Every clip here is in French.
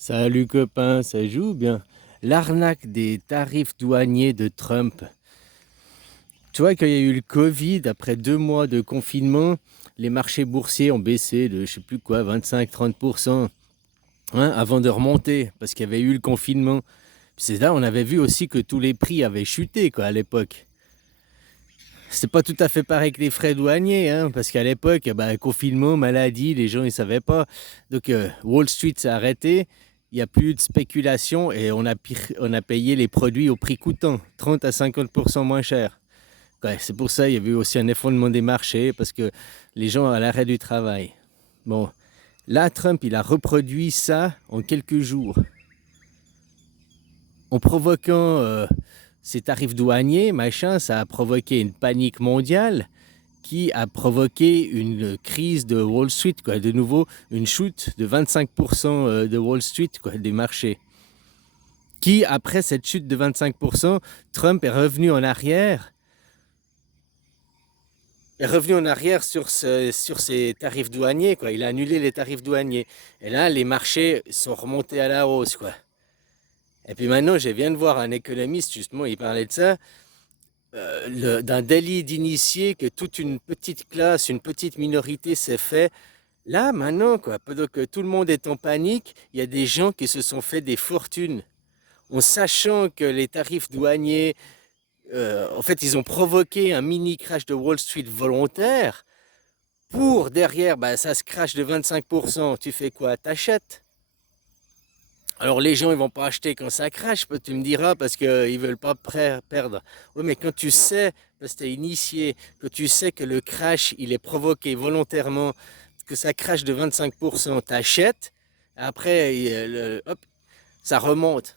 Salut copain, ça joue bien. L'arnaque des tarifs douaniers de Trump. Tu vois, quand il y a eu le Covid, après 2 mois de confinement, les marchés boursiers ont baissé de, je sais plus quoi, 25-30%, hein, avant de remonter, parce qu'il y avait eu le confinement. Puis c'est là, on avait vu aussi que tous les prix avaient chuté, quoi, à l'époque. C'est pas tout à fait pareil que les frais douaniers, hein, parce qu'à l'époque, bah, confinement, maladie, les gens ils savaient pas. Donc Wall Street s'est arrêté, il n'y a plus de spéculation et on a payé les produits au prix coûtant, 30 à 50% moins cher. Ouais, c'est pour ça qu'il y avait eu aussi un effondrement des marchés, parce que les gens à l'arrêt du travail. Bon, là, Trump, il a reproduit ça en quelques jours, en provoquant ces tarifs douaniers, machin, ça a provoqué une panique mondiale qui a provoqué une crise de Wall Street, quoi. De nouveau, une chute de 25% de Wall Street, quoi, des marchés. Qui, après cette chute de 25%, Trump est revenu en arrière sur ses tarifs douaniers, quoi. Il a annulé les tarifs douaniers. Et là, les marchés sont remontés à la hausse, quoi. Et puis maintenant, je viens de voir un économiste, justement, il parlait de ça, d'un délit d'initié que toute une petite classe, une petite minorité s'est fait. Là, maintenant, quoi, pendant que tout le monde est en panique, il y a des gens qui se sont fait des fortunes en sachant que les tarifs douaniers, en fait, ils ont provoqué un mini crash de Wall Street volontaire. Pour derrière, bah, ça se crache de 25%. Tu fais quoi? T'achètes. Alors les gens, ils vont pas acheter quand ça crache, tu me diras, parce qu'ils veulent pas perdre. Oui, mais quand tu sais, parce que tu es initié, que tu sais que le crash, il est provoqué volontairement, que ça crache de 25%, t'achètes. Après, hop, ça remonte.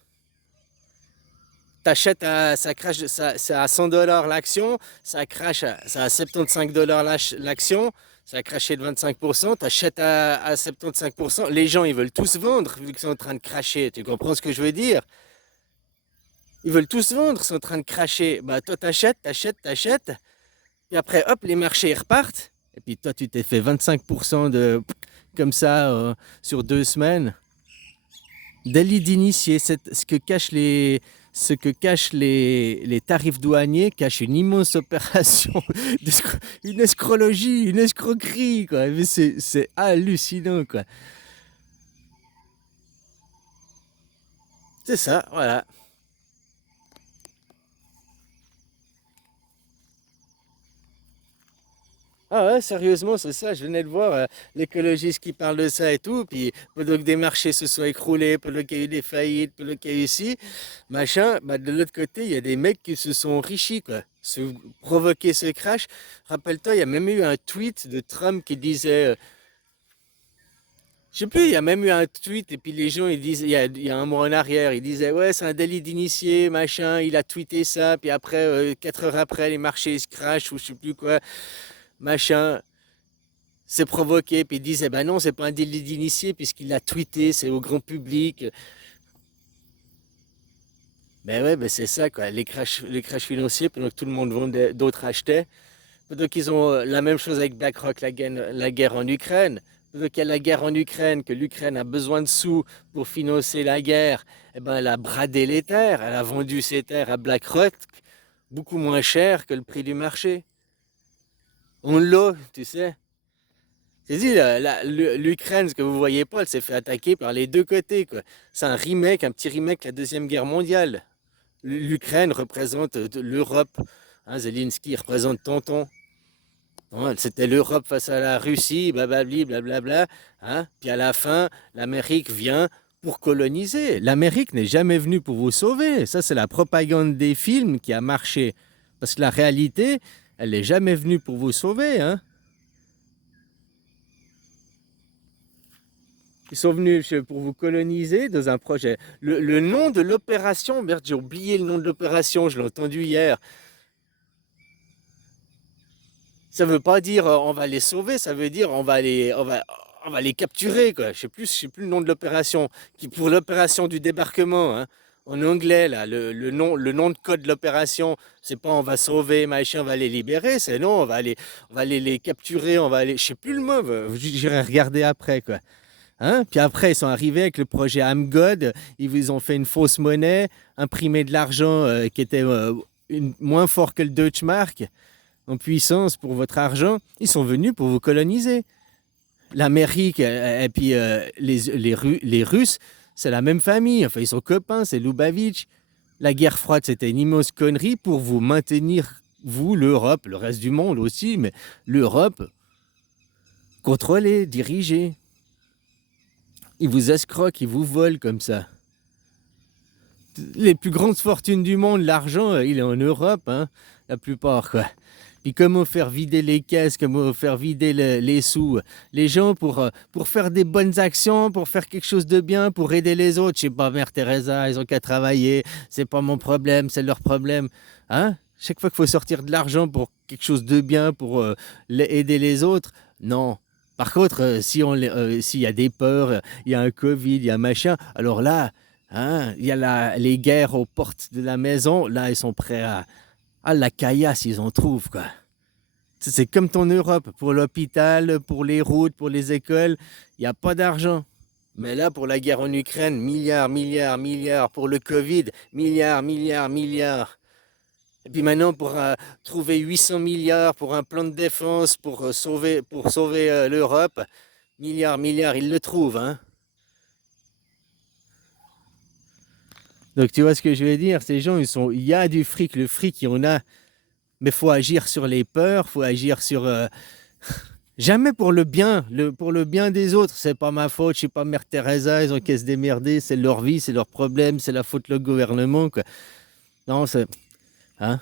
T'achètes, ça crache, c'est à 100 dollars l'action, ça crache, ça à 75 dollars l'action, ça a craché de 25%, t'achètes à 75%. Les gens, ils veulent tous vendre vu qu'ils sont en train de cracher. Tu comprends ce que je veux dire? Ils veulent tous vendre, ils sont en train de cracher. Bah, toi, t'achètes. Et après, hop, les marchés repartent. Et puis toi, tu t'es fait 25% de comme ça sur 2 semaines. Délit d'initié, ce que cachent les tarifs douaniers cache une immense opération, une escrologie, une escroquerie, quoi. Mais c'est hallucinant, quoi. C'est ça, voilà. Ah ouais, sérieusement, c'est ça. Je venais de voir l'écologiste qui parle de ça et tout. Puis, pendant que des marchés se sont écroulés, pendant qu'il y a eu des faillites, pendant qu'il y a eu ici, machin, bah, de l'autre côté, il y a des mecs qui se sont enrichis, quoi. Provoquer ce crash. Rappelle-toi, il y a même eu un tweet de Trump qui disait, je sais plus, il y a même eu un tweet, et puis les gens, ils disent, il y a un mois en arrière, ils disaient, ouais, c'est un délit d'initié, machin, il a tweeté ça, puis après, 4 heures après, les marchés se crashent, ou je sais plus quoi, machin. C'est provoqué, puis ils disent, eh ben non, c'est pas un délit d'initié puisqu'il a tweeté, c'est au grand public. Ben ouais, ben c'est ça, quoi. Les crashs financiers, pendant que tout le monde vendait, d'autres achetaient. Pendant qu'ils ont la même chose avec BlackRock, la guerre en Ukraine. Pendant qu'il y a la guerre en Ukraine, que l'Ukraine a besoin de sous pour financer la guerre, eh ben elle a bradé les terres, elle a vendu ses terres à BlackRock beaucoup moins cher que le prix du marché. On l'a, tu sais. J'ai dit, l'Ukraine, ce que vous voyez pas, elle s'est fait attaquer par les deux côtés, quoi. C'est un petit remake de la Deuxième Guerre mondiale. L'Ukraine représente l'Europe. Hein, Zelensky représente Tonton. Hein, c'était l'Europe face à la Russie, blablabli, blablabla. Hein. Puis à la fin, l'Amérique vient pour coloniser. L'Amérique n'est jamais venue pour vous sauver. Ça, c'est la propagande des films qui a marché. Parce que la réalité, elle n'est jamais venue pour vous sauver, hein. Ils sont venus pour vous coloniser dans un projet. Le nom de l'opération, merde, j'ai oublié le nom de l'opération, je l'ai entendu hier. Ça veut pas dire on va les sauver, ça veut dire on va les capturer, quoi. Je sais plus le nom de l'opération. Pour l'opération du débarquement, hein. En anglais, là, le nom de code de l'opération, c'est pas on va sauver, machin, on va les libérer, c'est non, on va aller les capturer, je sais plus le mot, j'irai regarder après, quoi. Hein? Puis après, ils sont arrivés avec le projet Amgod. Ils vous ont fait une fausse monnaie, imprimé de l'argent qui était moins fort que le Deutschmark en puissance pour votre argent. Ils sont venus pour vous coloniser. L'Amérique et puis les Russes, c'est la même famille. Enfin, ils sont copains, c'est Lubavitch. La guerre froide, c'était une immense connerie pour vous maintenir, vous, l'Europe, le reste du monde aussi, mais l'Europe, contrôlée, dirigée. Ils vous escroquent, ils vous volent comme ça. Les plus grandes fortunes du monde, l'argent, il est en Europe, hein, la plupart, quoi. Puis comment faire vider les caisses, comment faire vider les sous. Les gens, pour faire des bonnes actions, pour faire quelque chose de bien, pour aider les autres. Je sais pas, Mère Teresa, ils ont qu'à travailler. C'est pas mon problème, c'est leur problème. Hein? Chaque fois qu'il faut sortir de l'argent pour quelque chose de bien, pour aider les autres, non. Par contre, s'il y a des peurs, il y a un Covid, il y a un machin, alors là, hein, il y a les guerres aux portes de la maison, là, ils sont prêts à la caillasse, ils en trouvent, quoi. C'est comme ton Europe, pour l'hôpital, pour les routes, pour les écoles, il n'y a pas d'argent. Mais là, pour la guerre en Ukraine, milliards, milliards, milliards. Pour le Covid, milliards, milliards, milliards. Et puis maintenant, pour trouver 800 milliards pour un plan de défense, pour sauver l'Europe, milliards, milliards, ils le trouvent, hein. Donc tu vois ce que je veux dire, ces gens, il y a du fric, le fric, il y en a, mais il faut agir sur les peurs, il faut agir sur... jamais pour le bien, pour le bien des autres. C'est pas ma faute, je suis pas Mère Teresa, ils ont qu'à se démerder, c'est leur vie, c'est leur problème, c'est la faute de le gouvernement, quoi. Non, c'est... Hein?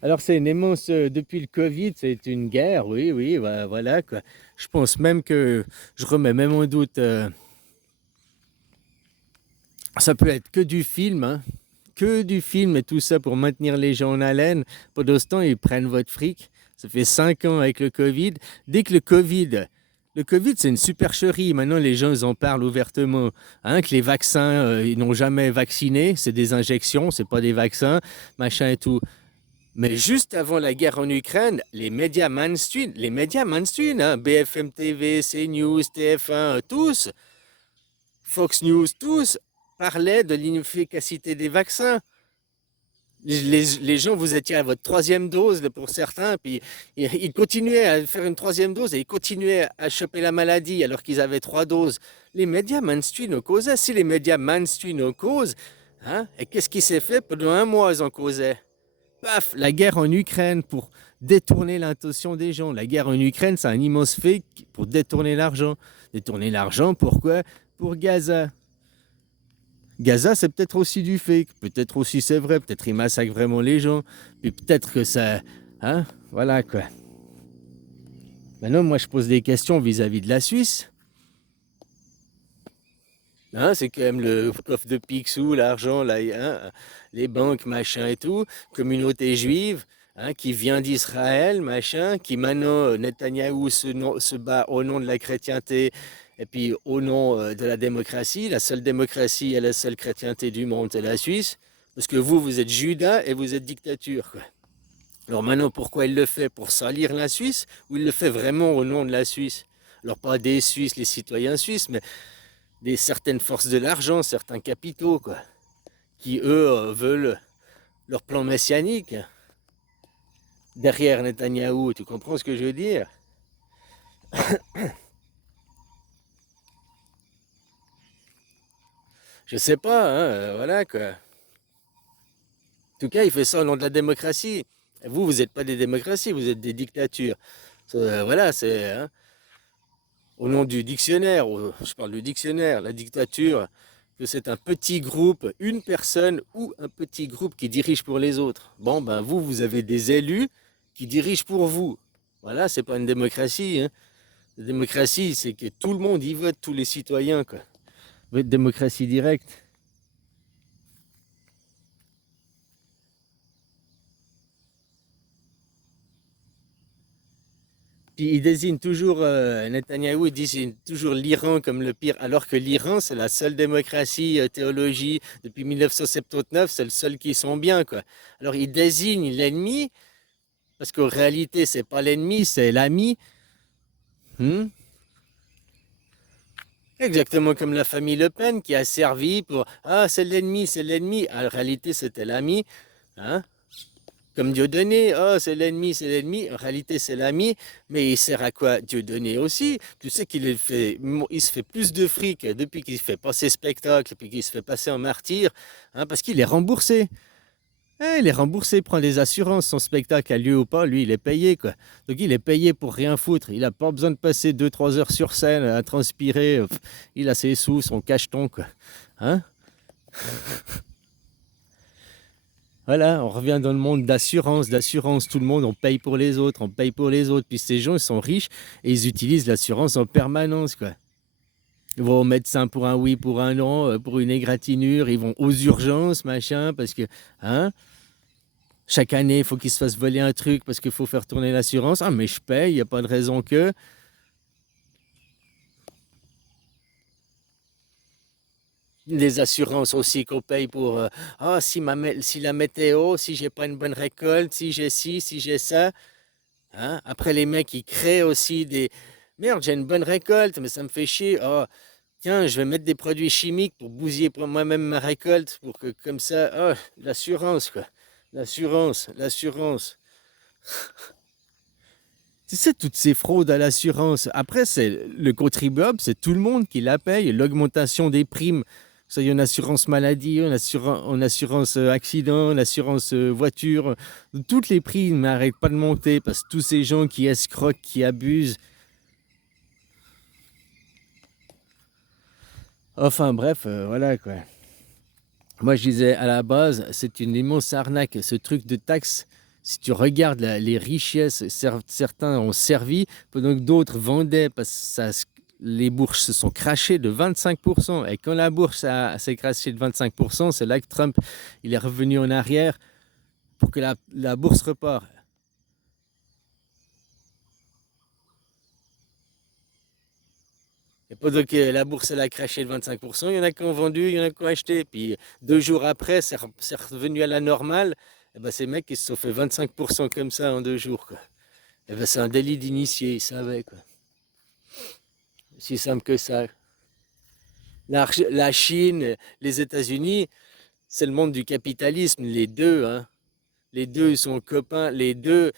Alors c'est une immense, depuis le Covid, c'est une guerre, oui, oui, voilà, quoi. Je pense même que, je remets même en doute, ça peut être que du film, hein, que du film et tout ça pour maintenir les gens en haleine. Pendant ce temps, ils prennent votre fric. Ça fait 5 ans avec le Covid. Dès que le Covid, c'est une supercherie. Maintenant, les gens, ils en parlent ouvertement. Hein, que les vaccins, ils n'ont jamais vacciné. C'est des injections, c'est pas des vaccins, machin et tout. Mais juste avant la guerre en Ukraine, les médias mainstream, hein, BFM TV, CNews, TF1, tous, Fox News, tous, parlaient de l'inefficacité des vaccins. Les gens, vous étiez à votre troisième dose pour certains, puis ils continuaient à faire une troisième dose et ils continuaient à choper la maladie alors qu'ils avaient 3 doses. Les médias mainstream en causaient. Si les médias mainstream en causent, hein, et qu'est-ce qui s'est fait? Pendant un mois, ils en causaient. Paf, la guerre en Ukraine pour détourner l'intention des gens. La guerre en Ukraine, c'est un immense fait pour détourner l'argent. Détourner l'argent, pourquoi? Pour Gaza. Gaza, c'est peut-être aussi du fake, peut-être aussi c'est vrai, peut-être ils massacrent vraiment les gens, puis peut-être que ça... Hein? Voilà, quoi. Maintenant, moi, je pose des questions vis-à-vis de la Suisse. Hein, c'est quand même le coffre de Picsou, l'argent, là, hein, les banques, machin et tout, communauté juive, hein, qui vient d'Israël, machin, qui maintenant, Netanyahou se bat au nom de la chrétienté et puis au nom de la démocratie. La seule démocratie et la seule chrétienté du monde, c'est la Suisse. Parce que vous êtes Judas et vous êtes dictature, quoi. Alors maintenant, pourquoi il le fait? Pour salir la Suisse ou il le fait vraiment au nom de la Suisse? Alors pas des Suisses, les citoyens suisses, mais certaines forces de l'argent, certains capitaux, quoi, qui eux veulent leur plan messianique derrière Netanyahou. Tu comprends ce que je veux dire? Je sais pas, hein, voilà, quoi. En tout cas, il fait ça au nom de la démocratie. Et vous n'êtes pas des démocraties, vous êtes des dictatures. Voilà, c'est hein, au nom du dictionnaire, je parle du dictionnaire, la dictature, que c'est un petit groupe, une personne ou un petit groupe qui dirige pour les autres. Bon, ben vous avez des élus qui dirigent pour vous. Voilà, c'est pas une démocratie, hein. La démocratie, c'est que tout le monde y vote, tous les citoyens, quoi. Votre démocratie directe. Puis il désigne toujours, Netanyahou, il désigne toujours l'Iran comme le pire, alors que l'Iran, c'est la seule démocratie, théologie, depuis 1979, c'est le seul qui sont bien, quoi. Alors il désigne l'ennemi Parce qu'en réalité, c'est pas l'ennemi, c'est l'ami. Hmm. Exactement comme la famille Le Pen qui a servi pour ah, c'est l'ennemi, c'est l'ennemi. En réalité, c'était l'ami. Hein? Comme Dieudonné, oh, c'est l'ennemi, c'est l'ennemi. En réalité, c'est l'ami. Mais il sert à quoi Dieudonné aussi? Tu sais il se fait plus de fric depuis qu'il fait passer spectacle, depuis qu'il se fait passer en martyr, hein, parce qu'il est remboursé. Il est remboursé, il prend des assurances, son spectacle a lieu ou pas, lui il est payé quoi. Donc il est payé pour rien foutre, il n'a pas besoin de passer 2 3 heures sur scène à transpirer, il a ses sous, son cacheton quoi. Hein? Voilà, on revient dans le monde d'assurance, tout le monde, on paye pour les autres, on paye pour les autres, puis ces gens ils sont riches et ils utilisent l'assurance en permanence quoi. Ils vont au médecin pour un oui, pour un non, pour une égratignure, ils vont aux urgences, machin, parce que, hein? Chaque année, il faut qu'il se fasse voler un truc parce qu'il faut faire tourner l'assurance. Ah, mais je paye, il n'y a pas de raison que. Les assurances aussi qu'on paye pour. Ah, si la météo, si j'ai pas une bonne récolte, si j'ai ci, si j'ai ça. Hein? Après, les mecs, ils créent aussi des. Merde, j'ai une bonne récolte, mais ça me fait chier. Oh, tiens, je vais mettre des produits chimiques pour bousiller pour moi-même ma récolte, pour que comme ça. Oh, l'assurance, quoi. L'assurance. Tu sais, toutes ces fraudes à l'assurance, après, c'est le contribuable, c'est tout le monde qui la paye. L'augmentation des primes, ça y est, en assurance maladie, en assurance accident, en assurance voiture, toutes les primes n'arrêtent pas de monter parce que tous ces gens qui escroquent, qui abusent. Enfin bref, voilà quoi. Moi, je disais à la base, c'est une immense arnaque, ce truc de taxe. Si tu regardes les richesses, certains ont servi, pendant que d'autres vendaient parce que les bourses se sont crachées de 25%. Et quand la bourse s'est crachée de 25%, c'est là que Trump il est revenu en arrière pour que la bourse repart. Et pendant que la bourse elle a craché de 25%, il y en a qui ont vendu, il y en a qui ont acheté. Puis 2 jours après, c'est revenu à la normale. Et ben, ces mecs, ils se sont fait 25% comme ça en 2 jours. Quoi. Et ben, c'est un délit d'initié, ils savaient. Quoi. Si simple que ça. La Chine, les États-Unis, c'est le monde du capitalisme, les deux. Hein. Les deux, ils sont copains. Les deux,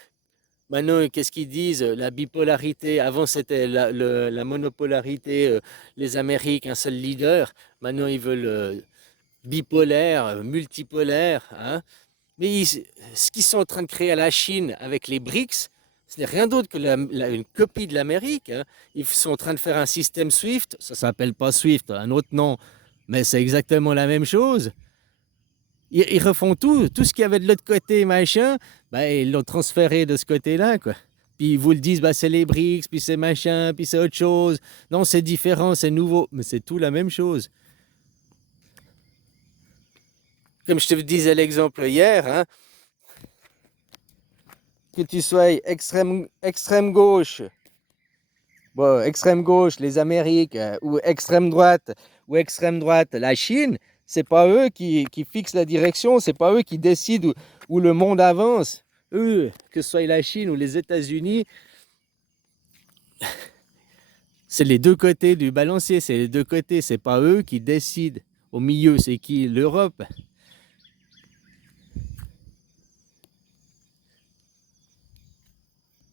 maintenant, qu'est-ce qu'ils disent? La bipolarité. Avant, c'était la monopolarité, les Amériques, un seul leader. Maintenant, ils veulent bipolaire, multipolaire. Hein. Mais ce qu'ils sont en train de créer à la Chine avec les BRICS, ce n'est rien d'autre que une copie de l'Amérique. Hein. Ils sont en train de faire un système SWIFT. Ça ne s'appelle pas SWIFT, un autre nom. Mais c'est exactement la même chose. Ils refont tout ce qu'il y avait de l'autre côté, machin, ben, ils l'ont transféré de ce côté-là, quoi. Puis ils vous le disent, bah, c'est les BRICS, puis c'est machin, puis c'est autre chose. Non, c'est différent, c'est nouveau, mais c'est tout la même chose. Comme je te disais l'exemple hier, hein, que tu sois extrême gauche, bon, extrême gauche, les Amériques, ou extrême droite, la Chine, c'est pas eux qui fixent la direction, c'est pas eux qui décident où le monde avance. Eux, que ce soit la Chine ou les États-Unis, c'est les deux côtés du balancier, c'est les deux côtés, c'est pas eux qui décident. Au milieu, c'est qui? L'Europe.